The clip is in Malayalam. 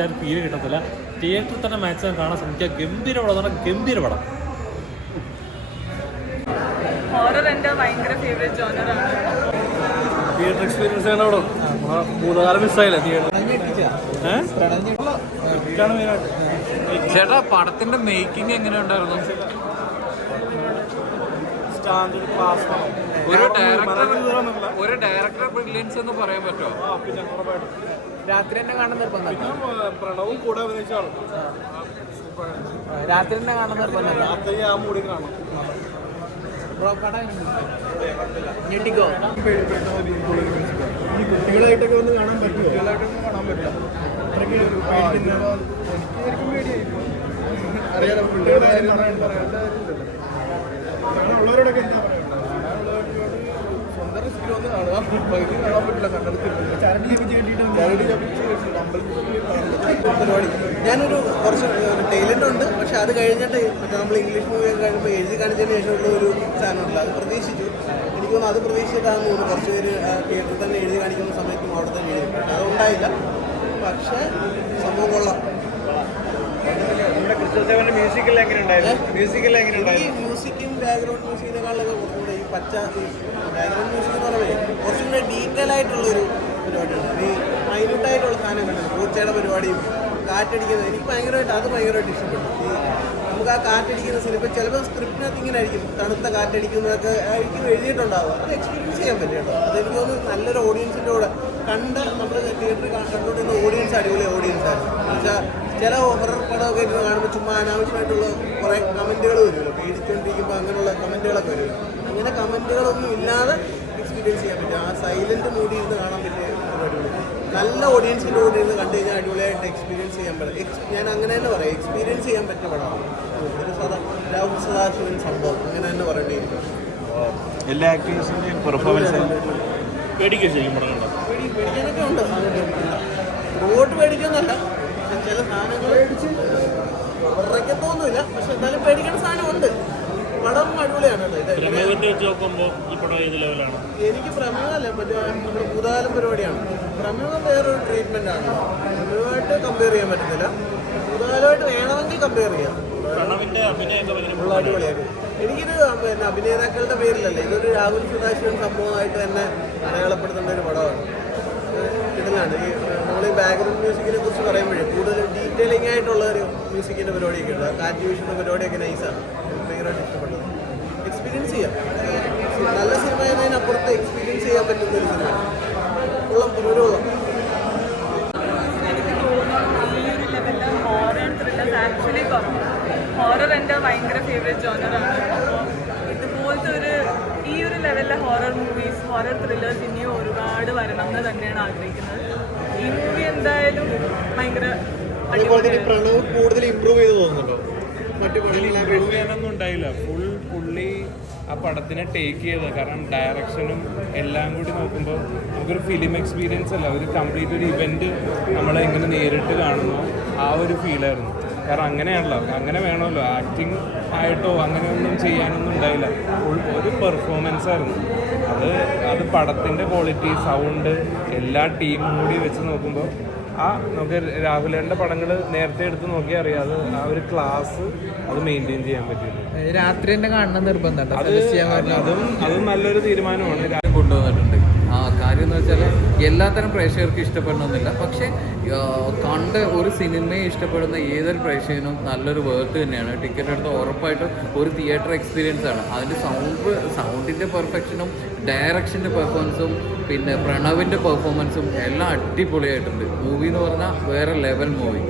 തിയേറ്ററിന്റെ ആ ഒരു ഫീൽ കിട്ടത്തില്ല. തിയേറ്ററിൽ തന്നെ മാക്സിമം കാണാൻ ശ്രമിക്കുക. ഗംഭീര പടം എന്ന് പറഞ്ഞാൽ ഗംഭീര പടം. ഹോറർ എന്റെ ഭയങ്കര ഫേവറേറ്റ് ജോണറാണ് തിയേറ്റർ എക്സ്പീരിയൻസ് ആണ് അവിടെ. ഭൂതകാലം മിസ്സായില്ലേ തിയേറ്റർ ചേട്ടാ പടത്തിന്റെ മേക്കിംഗ് എങ്ങനെ ഉണ്ടായിരുന്നു സ്റ്റാൻഡേർഡ് ക്ലാസ് ഒരു ഡയറക്ടർ ഒരു ഡയറക്ടർ ബ്രില്യൻസ് എന്ന് പറയാൻ പറ്റുമോ രാത്രി തന്നെ കാണാൻ നിർബന്ധം. പ്രണവും കൂടെ അഭിനയിച്ചാണ് രാത്രി തന്നെ കാണാൻ നിർബന്ധം. രാത്രി ആ മൂടി കാണാം. കുട്ടികളായിട്ടൊക്കെ ഒന്ന് കാണാൻ പറ്റുമോ? കുട്ടികളായിട്ടൊന്നും കാണാൻ പറ്റില്ല. അത്രയ്ക്ക് പേടിക്കുന്ന- എനിക്ക് ശരിക്കും പേടിയായി അറിയാലോ. കാണാനുള്ളവരോടൊക്കെ എന്താ കാണുക പകുതി കാണാൻ പറ്റില്ല കണ്ടെടുത്തിട്ടുണ്ട് പരിപാടി ഞാനൊരു കുറച്ച് ടൈലന്റ് ഉണ്ട്. പക്ഷെ അത് കഴിഞ്ഞിട്ട് നമ്മൾ ഇംഗ്ലീഷ് മൂവി ഒക്കെ കഴിയുമ്പോൾ എഴുതി കാണിച്ചതിന് ശേഷമുള്ള ഒരു സാധനമുണ്ടല്ലോ അത് പ്രതീക്ഷിച്ചു. എനിക്ക് തോന്നുന്നു അത് പ്രതീക്ഷിച്ചിട്ടാണ് തോന്നുന്നു. കുറച്ച് പേര് തിയേറ്ററിൽ തന്നെ എഴുതി കാണിക്കുന്ന സമയത്തും അവിടെ തന്നെ എഴുതി. അതുണ്ടായില്ല പക്ഷേ സംഭവം കൊള്ളാം. ഈ മ്യൂസിക്കും ബാക്ക്ഗ്രൗണ്ട് മ്യൂസിക്കിനെക്കാളൊക്കെ കുറച്ചുകൂടെ ഈ പച്ച ബാക്ക്ഗ്രൗണ്ട് മ്യൂസിക് എന്ന് പറയുമ്പോൾ കുറച്ചും കൂടെ ഡീറ്റെയിൽ ആയിട്ടുള്ളൊരു പരിപാടിയാണ്. ഈ മൈന്യൂട്ട് ആയിട്ടുള്ള സാധനങ്ങളുണ്ട് പൂച്ചയുടെ പരിപാടിയും കാറ്റടിക്കുന്നത് എനിക്ക് ഭയങ്കരമായിട്ട് അത് ഭയങ്കരമായിട്ട് ഇഷ്ടപ്പെട്ടു. ഈ നമുക്ക് ആ കാറ്റടിക്കുന്ന സിനിമ ചിലപ്പോൾ സ്ക്രിപ്റ്റിനകത്ത് ഇങ്ങനെ ആയിരിക്കും. തണുത്ത കാറ്റടിക്കുന്നതൊക്കെ ആയിരിക്കും എഴുതിയിട്ടുണ്ടാവുക. അത് എക്സ്പീരിയൻസ് ചെയ്യാൻ പറ്റും കേട്ടോ. അതെനിക്ക് തോന്നുന്നു നല്ലൊരു ഓഡിയൻസിന്റെ കൂടെ കണ്ട് നമ്മൾ തിയേറ്ററിൽ കണ്ടുകൊണ്ടിരുന്ന ഓഡിയൻസ് അടിപൊളി ഓഡിയൻസാണ് എന്നുവെച്ചാൽ ചില ഹൊറർ പടമൊക്കെ ഇരുന്ന് കാണുമ്പോൾ ചുമ്മാ അനാവശ്യമായിട്ടുള്ള കുറേ കമന്റുകൾ വരുമല്ലോ. പേടിച്ചുകൊണ്ടിരിക്കുമ്പോൾ അങ്ങനെയുള്ള കമന്റുകളൊക്കെ വരും അങ്ങനെ കമന്റുകളൊന്നും ഇല്ലാതെ എക്സ്പീരിയൻസ് ചെയ്യാൻ പറ്റും. ആ സൈലന്റ് മൂടി ഇരുന്ന് കാണാൻ പറ്റിയ നല്ല ഓഡിയൻസിന്റെ കൂടെ ഇരുന്ന് കണ്ടു കഴിഞ്ഞാൽ അടിപൊളിയായിട്ട് എക്സ്പീരിയൻസ് ചെയ്യാൻ പറ്റും. എക്സ് ഞാൻ അങ്ങനെ തന്നെ പറയാം. എക്സ്പീരിയൻസ് ചെയ്യാൻ പറ്റിയ പടമാണ്. ഒരു സാധാ രാഹുൽ സദാശിവൻ സംഭവം. അങ്ങനെ തന്നെ പറയേണ്ടി എല്ലാ ആക്ടേഴ്സിന്റെയും പെർഫോമൻസ് പേടിക്കുക ശരിക്കും പടം കണ്ടോ പേടിക്കാനൊക്കെ ഉണ്ട്. റോഡ് പേടിക്കുന്നല്ല ചില സാധനങ്ങൾ തോന്നുന്നില്ല പക്ഷെ എന്തായാലും പേടിക്കേണ്ട സാധനമുണ്ട്. പടം അടിപൊളിയാണ് എനിക്ക് പ്രമേഹമല്ല മറ്റേ നമ്മുടെ ഭൂതകാലം പരിപാടിയാണ്. പ്രമേഹം വേറൊരു ട്രീറ്റ്മെന്റ് ആണ്. പ്രമേഹമായിട്ട് കമ്പയർ ചെയ്യാൻ പറ്റത്തില്ല. ഭൂതകാലമായിട്ട് വേണമെങ്കിൽ കമ്പയർ ചെയ്യാം. അടിപൊളിയായിരുന്നു എനിക്കിത് പിന്നെ അഭിനേതാക്കളുടെ പേരിലല്ല. ഇതൊരു രാഹുൽ സദാശിവൻ സംഭവമായിട്ട് തന്നെ അടയാളപ്പെടുത്തേണ്ട ഒരു പടമാണ് ഇതിലാണ് ഈ നമ്മൾ ഈ ബാക്ക്ഗ്രൗണ്ട് മ്യൂസിക്കിനെ കുറിച്ച് പറയുമ്പോഴേ കൂടുതൽ ഡീറ്റെയിലിംഗ് ആയിട്ടുള്ള ഒരു മ്യൂസിക്കിന്റെ പരിപാടിയൊക്കെ ഉണ്ട്. കാറ്റ് വീശുന്ന പരിപാടിയൊക്കെ നൈസാണ് ഭയങ്കരമായിട്ട് ഇഷ്ടപ്പെട്ടത്. എക്സ്പീരിയൻസ് ചെയ്യാം. നല്ല സിനിമ എന്നതിനപ്പുറത്ത് എക്സ്പീരിയൻസ് ചെയ്യാൻ പറ്റുന്ന ഒരു സിനിമ ഉള്ളം ലെവലിൽ ഹോറർ എന്റെ ഭയങ്കര ഫേവറേറ്റ് ജോണറാണ് ഇതുപോലത്തെ ഒരു ഈ ഒരു ലെവലിലെ ഹോറർ മൂവീസ് ഹോറർ ത്രില്ലേഴ്സ് ഇനിയും ഒരുപാട് വരണം എന്ന് തന്നെയാണ് ആഗ്രഹിക്കുന്നത്. ഭയങ്കര അതുപോലെ തന്നെ പ്രണവ് കൂടുതൽ ഇമ്പ്രൂവ് ചെയ്ത് തോന്നുന്നുണ്ടോ? മറ്റു ഉണ്ടായില്ല. ഫുൾ പുള്ളി ആ പടത്തിനെ ടേക്ക് ചെയ്തത്. കാരണം ഡയറക്ഷനും എല്ലാം കൂടി നോക്കുമ്പോൾ നമുക്കൊരു ഫിലിം എക്സ്പീരിയൻസ് അല്ല. ഒരു കംപ്ലീറ്റ് ഒരു ഇവന്റ് നമ്മളെ എങ്ങനെ നേരിട്ട് കാണുന്നു. ആ ഒരു ഫീലായിരുന്നു കാരണം അങ്ങനെയാണല്ലോ. അങ്ങനെ വേണമല്ലോ. ആക്ടിങ് ആയിട്ടോ അങ്ങനെയൊന്നും ചെയ്യാനൊന്നും ഉണ്ടായില്ല. ഫുൾ ഒരു പെർഫോമൻസ് ആയിരുന്നു. അത് അത് പടത്തിന്റെ ക്വാളിറ്റി സൗണ്ട് എല്ലാ ടീമും കൂടി വെച്ച് നോക്കുമ്പോൾ ആ നമുക്ക് രാഹുലേന്റെ പടങ്ങൾ നേരത്തെ എടുത്ത് നോക്കിയാൽ അറിയാം. അത് ആ ഒരു ക്ലാസ് അത് മെയിന്റെയിൻ ചെയ്യാൻ പറ്റില്ല രാത്രി തന്നെ കാണണം നിർബന്ധമുണ്ട് അത് അതും നല്ലൊരു തീരുമാനമാണ്. കൊണ്ടുവന്നിട്ടുണ്ട്. ആ കാര്യം എന്ന് വെച്ചാൽ എല്ലാത്തരം പ്രേക്ഷകർക്ക് ഇഷ്ടപ്പെടണമെന്നില്ല. പക്ഷേ കണ്ട് ഒരു സിനിമയെ ഇഷ്ടപ്പെടുന്ന ഏതൊരു പ്രേക്ഷകനും നല്ലൊരു വേർത്ത് തന്നെയാണ്. ടിക്കറ്റ് എടുത്ത് ഉറപ്പായിട്ടും ഒരു തിയേറ്റർ എക്സ്പീരിയൻസ് ആണ്. അതിന്റെ സൗണ്ട് സൗണ്ടിന്റെ പെർഫെക്ഷനും ഡയറക്ഷന്റെ പെർഫോമൻസും പിന്നെ പ്രണവിന്റെ പെർഫോമൻസും എല്ലാം അടിപൊളിയായിട്ടുണ്ട്. മൂവി എന്ന് പറഞ്ഞാൽ വേറെ ലെവൽ മൂവി